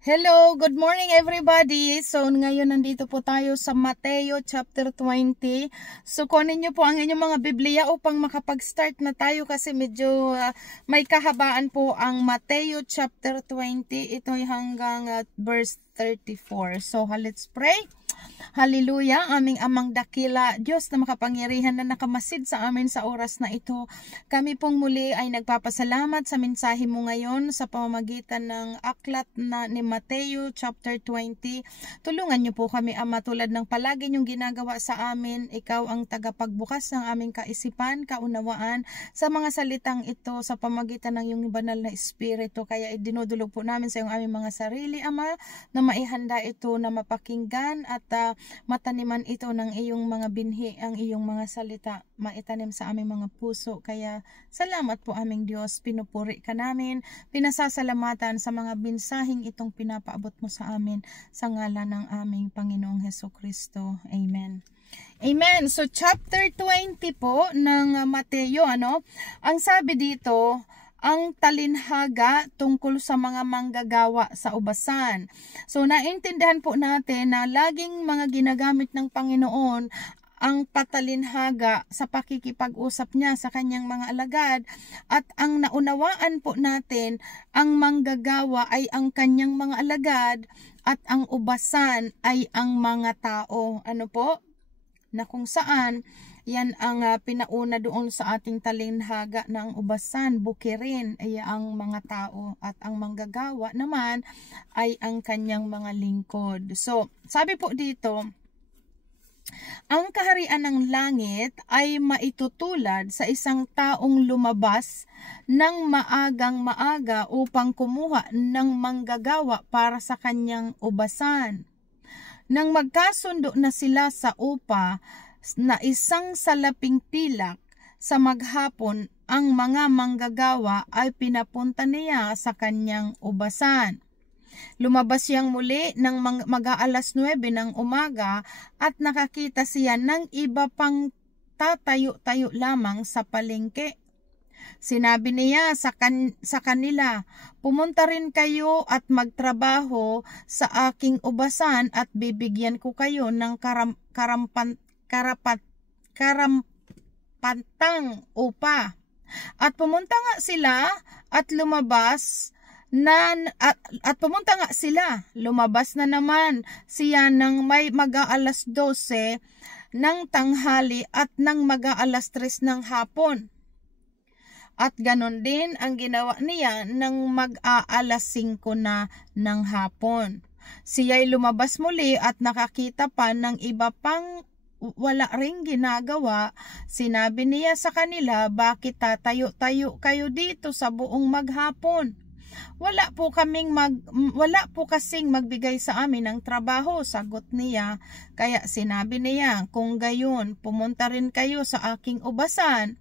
Hello, good morning everybody. So ngayon nandito po tayo sa Mateo chapter 20. So kunin niyo po ang inyong mga Biblia upang makapag-start na tayo kasi medyo may kahabaan po ang Mateo chapter 20. Ito ay hanggang verse 34. So let's pray. Hallelujah, aming amang dakila, Diyos na makapangyarihan na nakamasid sa amin sa oras na ito. Kami pong muli ay nagpapasalamat sa mensahe mo ngayon sa pamamagitan ng aklat na ni Mateo chapter 20. Tulungan niyo po kami, Ama, tulad ng palagi niyong ginagawa sa amin. Ikaw ang tagapagbukas ng aming kaisipan, kaunawaan sa mga salitang ito sa pamamagitan ng iyong banal na espiritu. Kaya idinudulog po namin sa iyong aming mga sarili, Ama, na maihanda ito na mapakinggan at mataniman ito ng iyong mga binhi, ang iyong mga salita, maitanim sa aming mga puso. Kaya salamat po aming Diyos, pinupuri ka namin, pinasasalamatan sa mga mensaheng itong pinapaabot mo sa amin sa ngalan ng aming Panginoong Hesukristo. Amen. Amen. So chapter 20 po ng Mateo, ang sabi dito, ang talinhaga tungkol sa mga manggagawa sa ubasan. So naintindihan po natin na laging mga ginagamit ng Panginoon ang patalinhaga sa pakikipag-usap niya sa kanyang mga alagad, at ang naunawaan po natin, ang manggagawa ay ang kanyang mga alagad at ang ubasan ay ang mga tao. Ano po? Na kung saan yan ang pinauna doon sa ating talinhaga ng ubasan, bukirin ay ang mga tao, at ang manggagawa naman ay ang kanyang mga lingkod. So sabi po dito, ang kaharian ng langit ay maitutulad sa isang taong lumabas ng maagang maaga upang kumuha ng manggagawa para sa kanyang ubasan. Nang magkasundo na sila sa upa na isang salaping pilak, sa maghapon ang mga manggagawa ay pinapunta niya sa kanyang ubasan. Lumabas siyang muli ng mag-aalas 9 ng umaga at nakakita siya ng iba pang tatayo-tayo lamang sa palengke. Sinabi niya sa kanila, pumunta rin kayo at magtrabaho sa aking ubasan at bibigyan ko kayo ng karampatang upa. At pumunta nga sila at lumabas na naman siya ng may mag-aalas 12 ng tanghali at ng mag-aalas 3 ng hapon. At ganon din ang ginawa niya ng mag-aalas 5 na ng hapon. Siya'y lumabas muli at nakakita pa ng iba pang wala ring ginagawa. Sinabi niya sa kanila, bakit tatayo-tayo kayo dito sa buong maghapon? Wala po kasing magbigay sa amin ng trabaho, sagot niya. Kaya sinabi niya, kung gayon, pumunta rin kayo sa aking ubasan.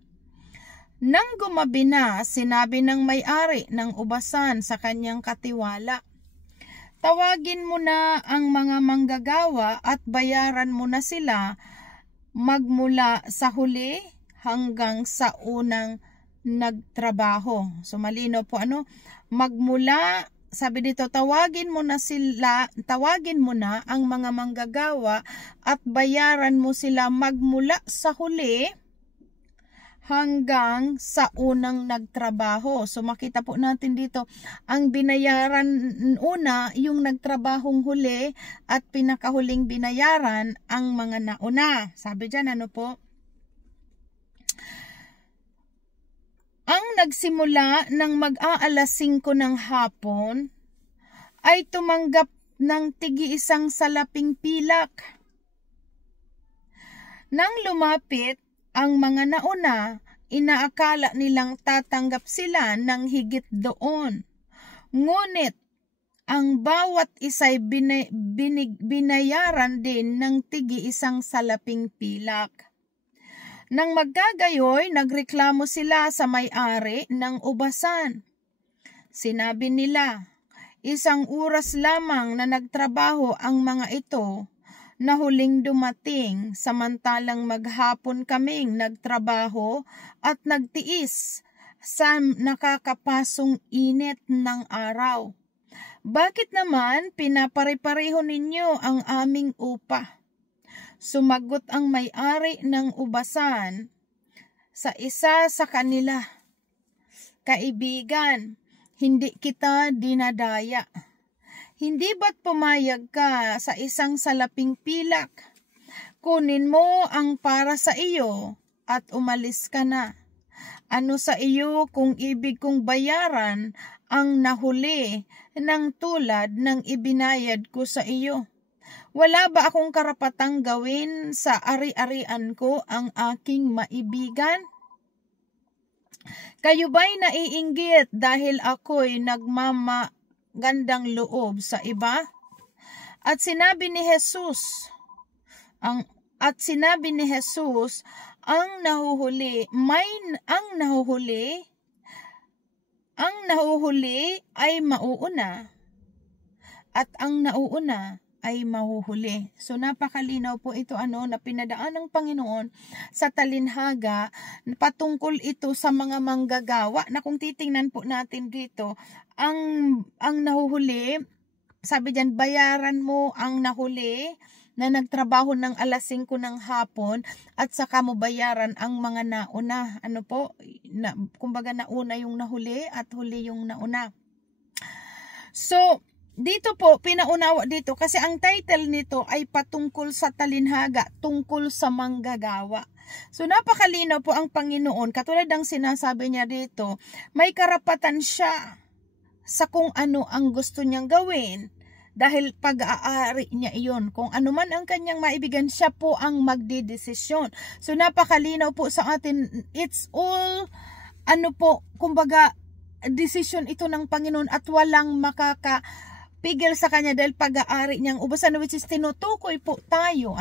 Nang gumabi na, sinabi ng may-ari ng ubasan sa kanyang katiwala, tawagin mo na ang mga manggagawa at bayaran mo na sila magmula sa huli hanggang sa unang nagtrabaho. So malino po magmula, sabi dito, tawagin mo na ang mga manggagawa at bayaran mo sila magmula sa huli hanggang sa unang nagtrabaho. So makita po natin dito, ang binayaran una yung nagtrabahong huli at pinakahuling binayaran ang mga nauna. Sabi dyan, ang nagsimula ng mag-aalas 5 ng hapon ay tumanggap ng tig-isang salaping pilak. Nang lumapit ang mga nauna, inaakala nilang tatanggap sila ng higit doon. Ngunit ang bawat isa'y binayaran din ng tig-isang salaping pilak. Nang magkagayoy, nagreklamo sila sa may-ari ng ubasan. Sinabi nila, isang oras lamang na nagtrabaho ang mga ito na huling dumating, samantalang maghapon kaming nagtrabaho at nagtiis sa nakakapasong init ng araw. Bakit naman pinapare-pareho ninyo ang aming upa? Sumagot ang may-ari ng ubasan sa isa sa kanila, Kaibigan, hindi kita dinadaya. Hindi ba't pumayag ka sa isang salaping pilak? Kunin mo ang para sa iyo at umalis ka na. Ano sa iyo kung ibig kong bayaran ang nahuli ng tulad ng ibinayad ko sa iyo? Wala ba akong karapatang gawin sa ari-arian ko ang aking maibigan? Kayo ba'y naiinggit dahil ako'y nagmamagandang loob sa iba? At sinabi ni Jesus, ang nahuhuli ay mauuna at ang nauuna ay mahuhuli. So napakalinaw po ito na pinadaan ng Panginoon sa talinhaga, patungkol ito sa mga manggagawa na kung titingnan po natin dito, ang nahuhuli, sabi diyan, bayaran mo ang nahuli na nagtrabaho ng alas 5 ng hapon at saka mo bayaran ang mga nauna. Kumbaga nauna yung nahuli at huli yung nauna. So, dito po, pinaunawa dito kasi ang title nito ay patungkol sa talinhaga, tungkol sa manggagawa. So, napakalinaw po ang Panginoon, katulad ng sinasabi niya dito, may karapatan siya sa kung ano ang gusto niyang gawin. Dahil pag-aari niya iyon. Kung ano man ang kanyang maibigan, siya po ang magdidesisyon. So napakalinaw po sa atin, it's all, kumbaga, decision ito ng Panginoon at walang makakapigil sa kanya dahil pag-aari niyang ubasan, which is tinutukoy po tayo,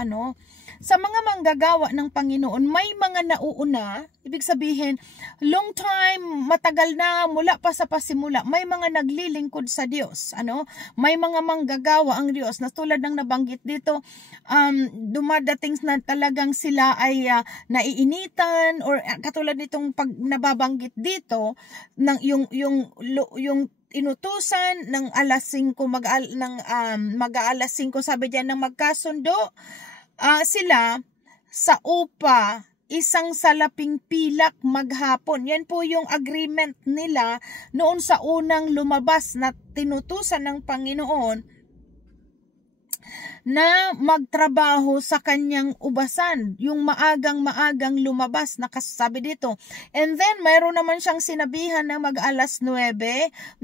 sa mga manggagawa ng Panginoon, may mga nauuna, ibig sabihin, long time, matagal na, mula pa sa pasimula, may mga naglilingkod sa Diyos, may mga manggagawa ang Diyos, na tulad ng nabanggit dito, dumadating na talagang sila ay naiinitan, or katulad nitong pag nababanggit dito, yung inutusan ng alas 5, mag-aalas 5, sabi diyan, ng magkasundo, sila sa upa, isang salaping pilak maghapon. Yan po yung agreement nila noon sa unang lumabas na tinutusan ng Panginoon na magtrabaho sa kanyang ubasan, yung maagang lumabas na kasabi dito. And then mayroon naman siyang sinabihan ng mag-alas 9,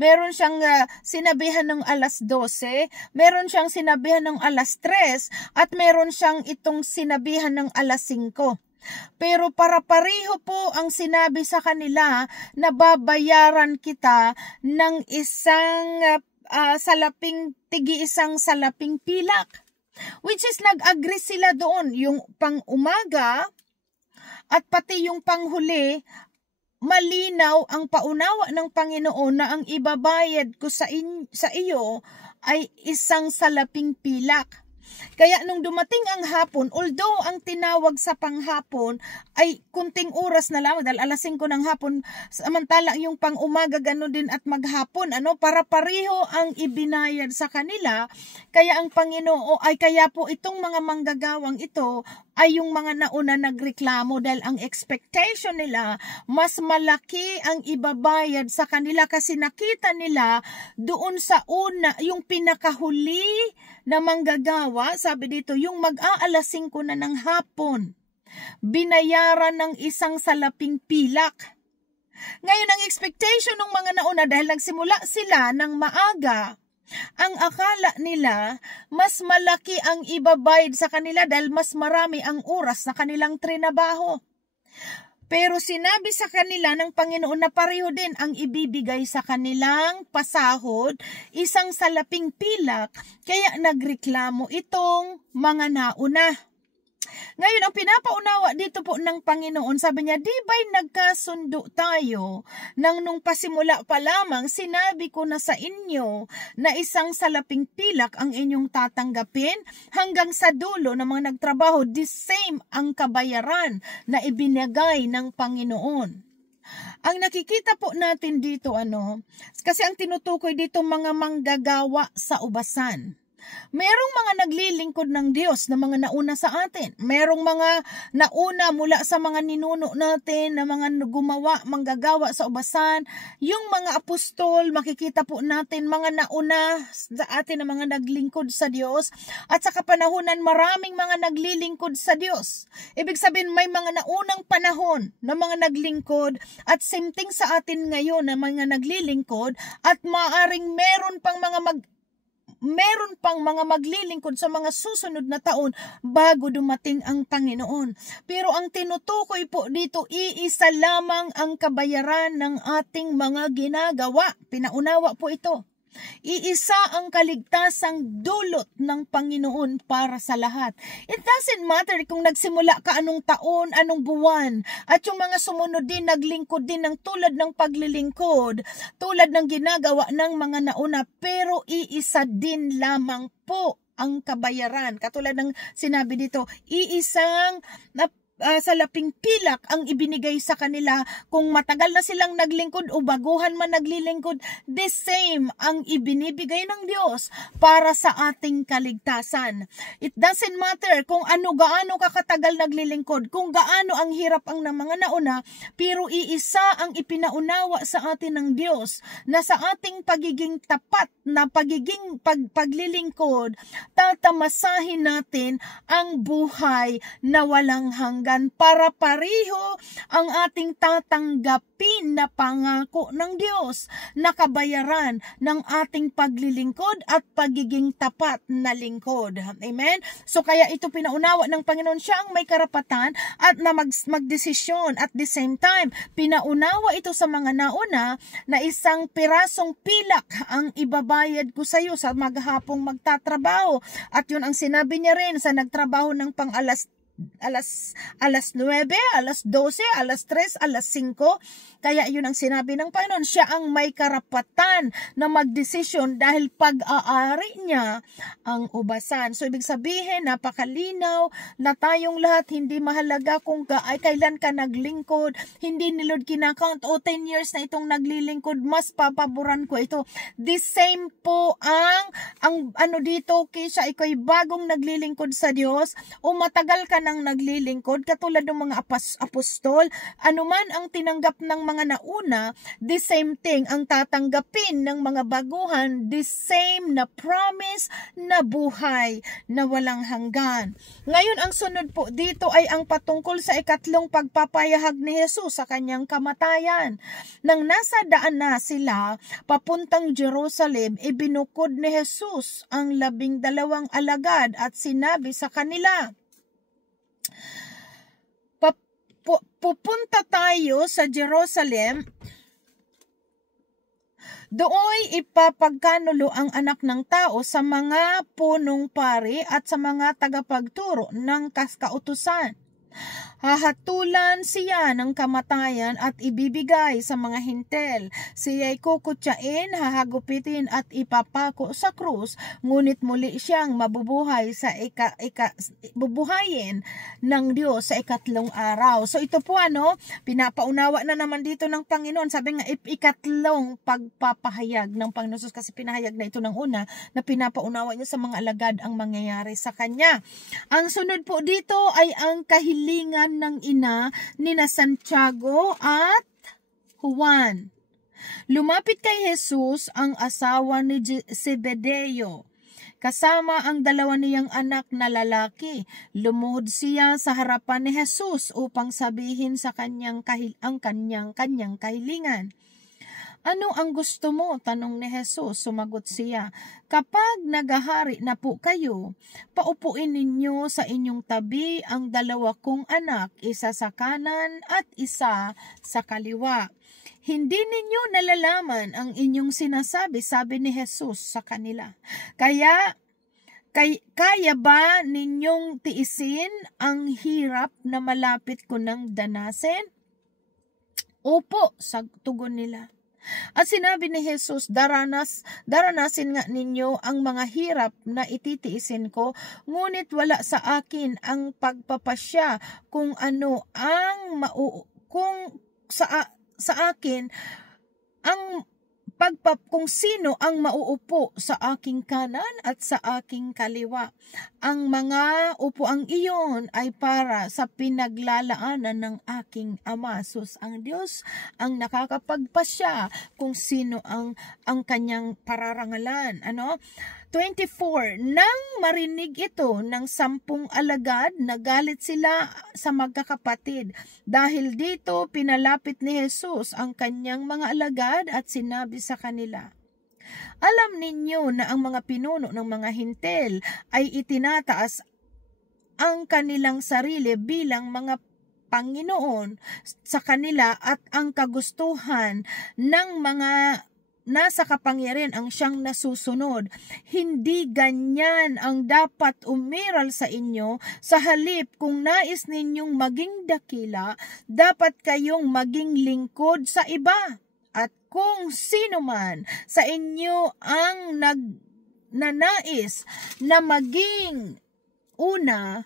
meron siyang sinabihan ng alas 12, meron siyang sinabihan ng alas 3, at meron siyang itong sinabihan ng alas 5. Pero para-pareho po ang sinabi sa kanila na babayaran kita ng isang isang salaping pilak. Which is nag-agree sila doon, yung pang-umaga at pati yung panghuli, malinaw ang paunawa ng Panginoon na ang ibabayad ko sa iyo ay isang salaping pilak. Kaya nung dumating ang hapon, although ang tinawag sa panghapon ay kunting oras na lamang dahil alas 5 ng hapon, samantala yung pang-umaga gano'n din at maghapon, para pareho ang ibinayad sa kanila. Kaya ang Panginoon kaya po itong mga manggagawang ito ay yung mga nauna nagreklamo dahil ang expectation nila mas malaki ang ibabayad sa kanila kasi nakita nila doon sa una, yung pinakahuli na manggagawa, sabi dito, yung mag-aalas 5 na ng hapon, binayaran ng isang salaping pilak. Ngayon, ang expectation ng mga nauna dahil nagsimula sila ng maaga, ang akala nila mas malaki ang ibabayad sa kanila dahil mas marami ang oras na kanilang trinabaho. Pero sinabi sa kanila ng Panginoon na pareho din ang ibibigay sa kanilang pasahod, isang salaping pilak, kaya nagreklamo itong mga nauna. Ngayon, ang pinapaunawa dito po ng Panginoon, sabi niya, di ba'y nagkasundo tayo nang nung pasimula pa lamang sinabi ko na sa inyo na isang salaping pilak ang inyong tatanggapin hanggang sa dulo ng mga nagtrabaho, the same ang kabayaran na ibinigay ng Panginoon. Ang nakikita po natin dito, kasi ang tinutukoy dito mga manggagawa sa ubasan. Merong mga naglilingkod ng Diyos na mga nauna sa atin. Merong mga nauna mula sa mga ninuno natin na mga gumawa, manggagawa sa ubasan. Yung mga apostol, makikita po natin mga nauna sa atin na mga naglingkod sa Diyos. At sa kapanahunan, maraming mga naglilingkod sa Diyos. Ibig sabihin, may mga naunang panahon na mga naglingkod at simting sa atin ngayon na mga naglilingkod at maaring meron pang mga maglilingkod sa mga susunod na taon bago dumating ang Panginoon. Pero ang tinutukoy po dito, iisa lamang ang kabayaran ng ating mga ginagawa. Pinaunawa po ito. Iisa ang kaligtasang dulot ng Panginoon para sa lahat. It doesn't matter kung nagsimula ka anong taon, anong buwan, at yung mga sumunod din, naglingkod din ng tulad ng paglilingkod, tulad ng ginagawa ng mga nauna, pero iisa din lamang po ang kabayaran. Katulad ng sinabi dito, iisang salaping pilak ang ibinigay sa kanila. Kung matagal na silang naglingkod o baguhan man naglilingkod, the same ang ibinibigay ng Diyos para sa ating kaligtasan. It doesn't matter kung gaano ka katagal naglilingkod, kung gaano ang hirap ang ng mga nauna, pero iisa ang ipinaunawa sa atin ng Diyos na sa ating pagiging tapat na paglilingkod, tatamasahin natin ang buhay na walang hanggan para pareho ang ating tatanggapin na pangako ng Diyos na kabayaran ng ating paglilingkod at pagiging tapat na lingkod. Amen? So kaya ito pinaunawa ng Panginoon, siya ang may karapatan at na magdesisyon. At the same time, pinaunawa ito sa mga nauna na isang pirasong pilak ang ibabayad ko sa iyo sa maghapong magtatrabaho. At yun ang sinabi niya rin sa nagtrabaho ng alas 9, alas 12, alas 3, alas 5. Kaya yun ang sinabi ng Panginoon, siya ang may karapatan na magdesisyon dahil pag-aari niya ang ubasan. So ibig sabihin, napakalinaw na tayong lahat, hindi mahalaga kung kailan ka naglingkod, hindi ni Lord kinakount, 10 years na itong naglilingkod, mas papaboran ko ito. The same po ang dito, kaysa ikaw'y bagong naglilingkod sa Diyos o matagal ka nang naglilingkod, katulad ng mga apostol, anuman ang tinanggap ng mga nauna, the same thing ang tatanggapin ng mga baguhan, the same na promise na buhay na walang hanggan. Ngayon, ang sunod po dito ay ang patungkol sa ikatlong pagpapayahag ni Jesus sa kanyang kamatayan. Nang nasa daan na sila papuntang Jerusalem, ibinukod ni Jesus ang 12 alagad at sinabi sa kanila, pupunta tayo sa Jerusalem, dooy ipapagkanulo ang anak ng tao sa mga punong pari at sa mga tagapagturo ng kautusan. Hahatulan siya ng kamatayan at ibibigay sa mga hintel. Siya'y kukutsain, hahagupitin at ipapako sa krus, ngunit muli siyang mabubuhay sa bubuhayin ng Diyos sa ikatlong araw. So ito po pinapaunawa na naman dito ng Panginoon. Sabi nga, ikatlong pagpapahayag ng Panginoon, kasi pinahayag na ito ng una na pinapaunawa niya sa mga alagad ang mangyayari sa kanya. Ang sunod po dito ay ang kahilingan ng ina ni Santiago at Juan. Lumapit kay Jesus ang asawa ni Zebedeo kasama ang 2 niyang anak na lalaki. Lumuhod siya sa harapan ni Jesus upang sabihin sa kanyang kanyang kahilingan. Ano ang gusto mo? Tanong ni Jesus. Sumagot siya, kapag naghahari na po kayo, paupuin ninyo sa inyong tabi ang 2 kong anak, isa sa kanan at isa sa kaliwa. Hindi ninyo nalalaman ang inyong sinasabi, sabi ni Jesus sa kanila. Kaya ba ninyong tiisin ang hirap na malapit ko ng danasin? Opo, tugon nila. At sinabi ni Jesus, daranasin nga ninyo ang mga hirap na ititiisin ko, ngunit wala sa akin ang pagpapasya kung ano ang sa akin ang kung sino ang mauupo sa aking kanan at sa aking kaliwa. Ang mga upuang iyon ay para sa pinaglalaanan ng aking Ama. Sus, ang Diyos ang nakakapagpasya kung sino ang kanyang pararangalan. 24, nang marinig ito ng 10 alagad, nagalit sila sa magkakapatid. Dahil dito, pinalapit ni Jesus ang kanyang mga alagad at sinabi sa kanila, alam ninyo na ang mga pinuno ng mga hintel ay itinataas ang kanilang sarili bilang mga Panginoon sa kanila at ang kagustuhan ng mga nasa kapangyarihan ang siyang nasusunod. Hindi ganyan ang dapat umiral sa inyo. Sa halip, kung nais ninyong maging dakila, dapat kayong maging lingkod sa iba. At kung sino man sa inyo ang nagnanais na maging una,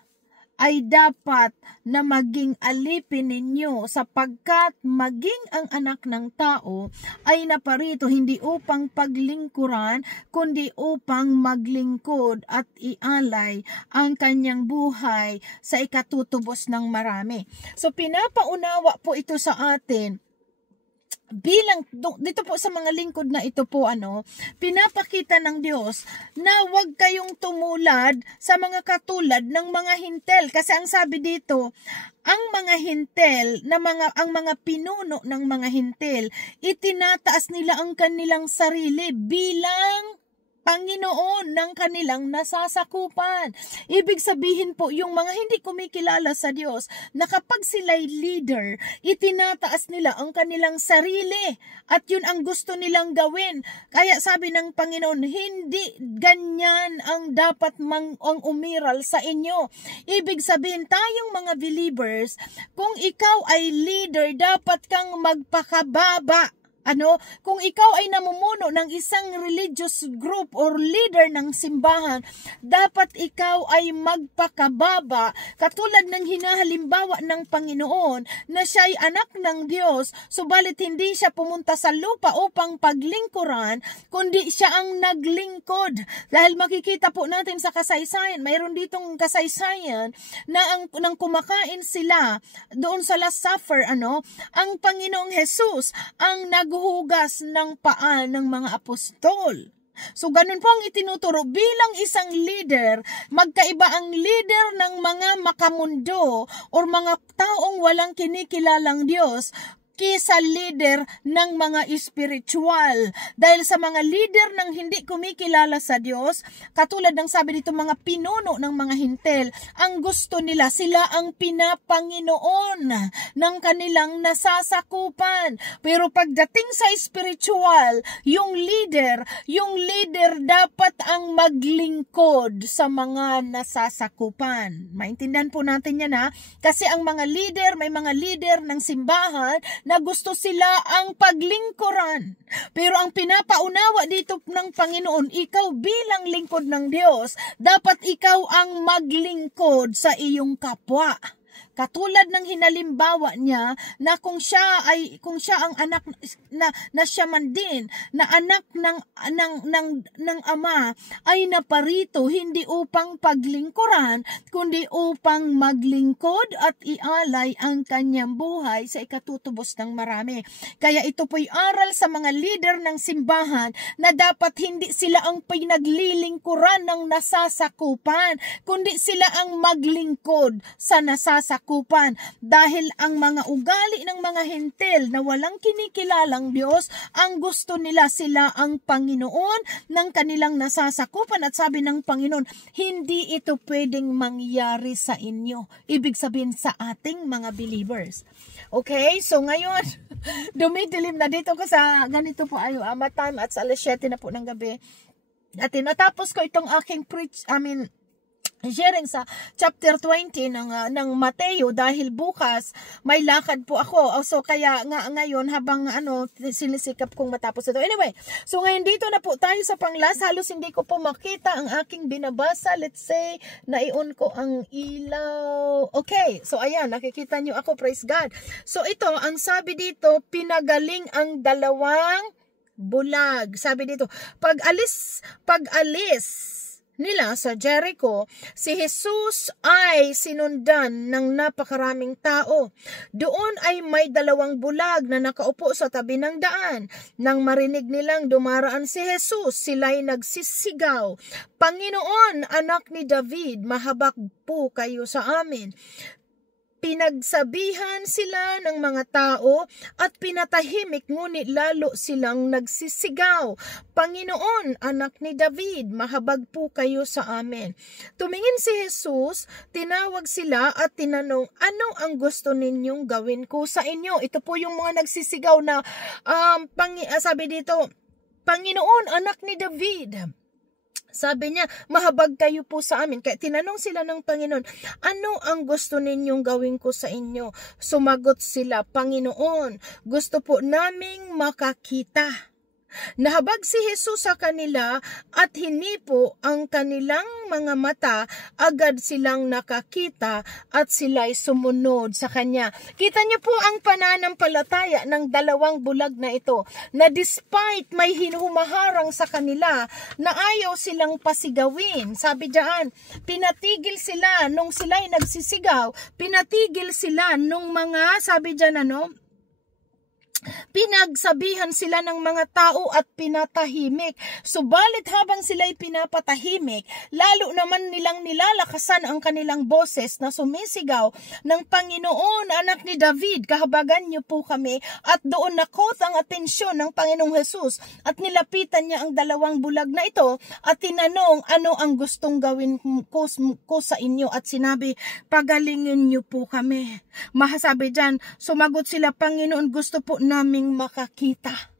ay dapat na maging alipin ninyo, sapagkat maging ang anak ng tao ay naparito hindi upang paglingkuran, kundi upang maglingkod at ialay ang kanyang buhay sa ikatutubos ng marami. So pinapaunawa po ito sa atin bilang dito po sa mga lingkod na ito po pinapakita ng Diyos na huwag kayong tumulad sa mga katulad ng mga hintel, kasi ang sabi dito, ang mga hintel ang mga pinuno ng mga hintel, itinataas nila ang kanilang sarili bilang Panginoon ng kanilang nasasakupan. Ibig sabihin po, yung mga hindi kumikilala sa Diyos, na kapag sila'y leader, itinataas nila ang kanilang sarili at yun ang gusto nilang gawin. Kaya sabi ng Panginoon, hindi ganyan ang dapat ang umiral sa inyo. Ibig sabihin, tayong mga believers, kung ikaw ay leader, dapat kang magpakababa. Kung ikaw ay namumuno ng isang religious group or leader ng simbahan, dapat ikaw ay magpakababa, katulad ng hinahalimbawa ng Panginoon na siya ay anak ng Diyos, subalit hindi siya pumunta sa lupa upang paglingkuran, kundi siya ang naglingkod. Dahil makikita po natin sa kasaysayan, mayroon ditong kasaysayan na nang kumakain sila doon sa Last Supper, ang Panginoong Jesus ang naghuhugas ng paa ng mga apostol. So ganun po ang itinuturo bilang isang leader. Magkaiba ang leader ng mga makamundo or mga taong walang kinikilalang Diyos kisa leader ng mga espiritual. Dahil sa mga leader ng hindi kumikilala sa Diyos, katulad ng sabi dito mga pinuno ng mga hintel, ang gusto nila, sila ang pinapanginoon ng kanilang nasasakupan. Pero pagdating sa spiritual, yung leader dapat ang maglingkod sa mga nasasakupan. Maintindihan po natin yan kasi ang mga leader, may mga leader ng simbahan na gusto sila ang paglingkuran. Pero ang pinapaunawa dito ng Panginoon, ikaw bilang lingkod ng Diyos, dapat ikaw ang maglingkod sa iyong kapwa. Katulad ng hinalimbawa niya na kung siya ang anak na siya man din na anak ng Ama ay naparito hindi upang paglingkuran kundi upang maglingkod at ialay ang kanyang buhay sa ikatutubos ng marami. Kaya ito po'y aral sa mga leader ng simbahan na dapat hindi sila ang pinaglilingkuran ng nasasakupan kundi sila ang maglingkod sa nasasakupan. Dahil ang mga ugali ng mga hintil na walang kinikilalang Diyos, ang gusto nila sila ang Panginoon ng kanilang nasasakupan. At sabi ng Panginoon, hindi ito pwedeng mangyari sa inyo. Ibig sabihin sa ating mga believers. Okay, so ngayon, dumidilim na dito ko sa ganito po ayo time at sa 7 na po ng gabi. At tinatapos ko itong aking sharing sa chapter 20 ng Mateo dahil bukas may lakad po ako. So kaya nga ngayon habang sinisikap kong matapos ito. Anyway, so ngayon dito na po tayo sa panglas. Halos hindi ko po makita ang aking binabasa. Let's say nai-on ko ang ilaw. Okay, so ayan, nakikita nyo ako, praise God. So ito, ang sabi dito, pinagaling ang dalawang bulag. Sabi dito, pag-alis nila sa Jericho, si Jesus ay sinundan ng napakaraming tao. Doon ay may dalawang bulag na nakaupo sa tabi ng daan. Nang marinig nilang dumaraan si Jesus, sila'y nagsisigaw, "Panginoon, anak ni David, mahabag po kayo sa amin." Pinagsabihan sila ng mga tao at pinatahimik, ngunit lalo silang nagsisigaw, "Panginoon, anak ni David, mahabag po kayo sa amin." Tumingin si Jesus, tinawag sila at tinanong, "Ano ang gusto ninyong gawin ko sa inyo?" Ito po yung mga nagsisigaw na sabi dito, "Panginoon, anak ni David." Sabi niya, mahabag kayo po sa amin. Kaya tinanong sila ng Panginoon, "Ano ang gusto ninyong gawin ko sa inyo?" Sumagot sila, "Panginoon, gusto po naming makakita." Nahabag si Jesus sa kanila at hinipo ang kanilang mga mata, agad silang nakakita at sila'y sumunod sa kanya. Kita niyo po ang pananampalataya ng dalawang bulag na ito, na despite may hinuhumaharang sa kanila, na ayaw silang pasigawin. Sabi diyan, pinatigil sila nung sila'y nagsisigaw, pinatigil sila nung mga, sabi diyan pinagsabihan sila ng mga tao at pinatahimik. Subalit habang sila'y pinapatahimik, lalo naman nilang nilalakasan ang kanilang boses na sumisigaw ng, "Panginoon, anak ni David, kahabagan niyo po kami." At doon nakot ang atensyon ng Panginoong Jesus at nilapitan niya ang dalawang bulag na ito at tinanong, "Ano ang gustong gawin ko sa inyo?" At sinabi, "Pagalingin niyo po kami." Masasabi dyan, sumagot sila, "Panginoon, gusto po naming makakita."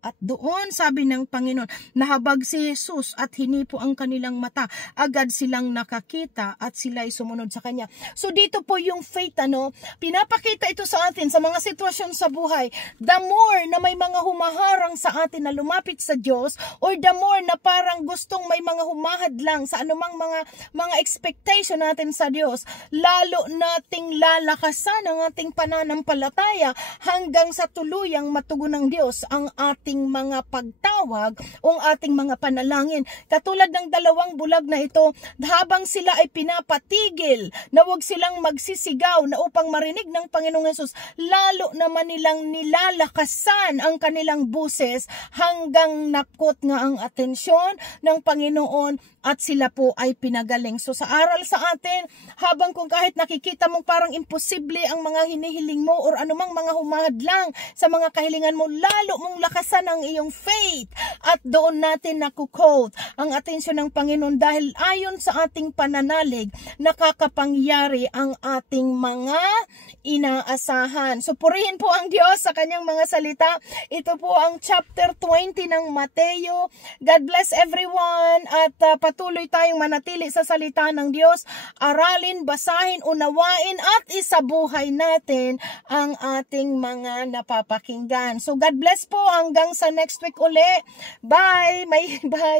At doon, sabi ng Panginoon, nahabag si Jesus at hinipo ang kanilang mata. Agad silang nakakita at sila'y sumunod sa Kanya. So dito po yung faith, pinapakita ito sa atin sa mga sitwasyon sa buhay. The more na may mga humaharang sa atin na lumapit sa Diyos, or the more na parang gustong may mga humahadlang sa anumang mga expectation natin sa Diyos, lalo nating lalakasan ang ating pananampalataya hanggang sa tuluyang matugon ng Diyos ang ating mga pagtawag o ating mga panalangin. Katulad ng dalawang bulag na ito, habang sila ay pinapatigil na huwag silang magsisigaw na upang marinig ng Panginoong Hesus, lalo naman nilang nilalakasan ang kanilang buses hanggang nakot nga ang atensyon ng Panginoon at sila po ay pinagaling. So sa aral sa atin, habang kung kahit nakikita mong parang imposible ang mga hinihiling mo or anumang mga humahadlang sa mga kahilingan mo, lalo mong lakasan ang iyong faith at doon natin nakukote ang atensyon ng Panginoon dahil ayon sa ating pananalig, nakakapangyari ang ating mga inaasahan. So purihin po ang Diyos sa kanyang mga salita. Ito po ang chapter 20 ng Mateo. God bless everyone at patuloy tayong manatili sa salita ng Diyos. Aralin, basahin, unawain at isabuhay natin ang ating mga napapakinggan. So God bless po hanggang sa next week uli. Bye! Bye!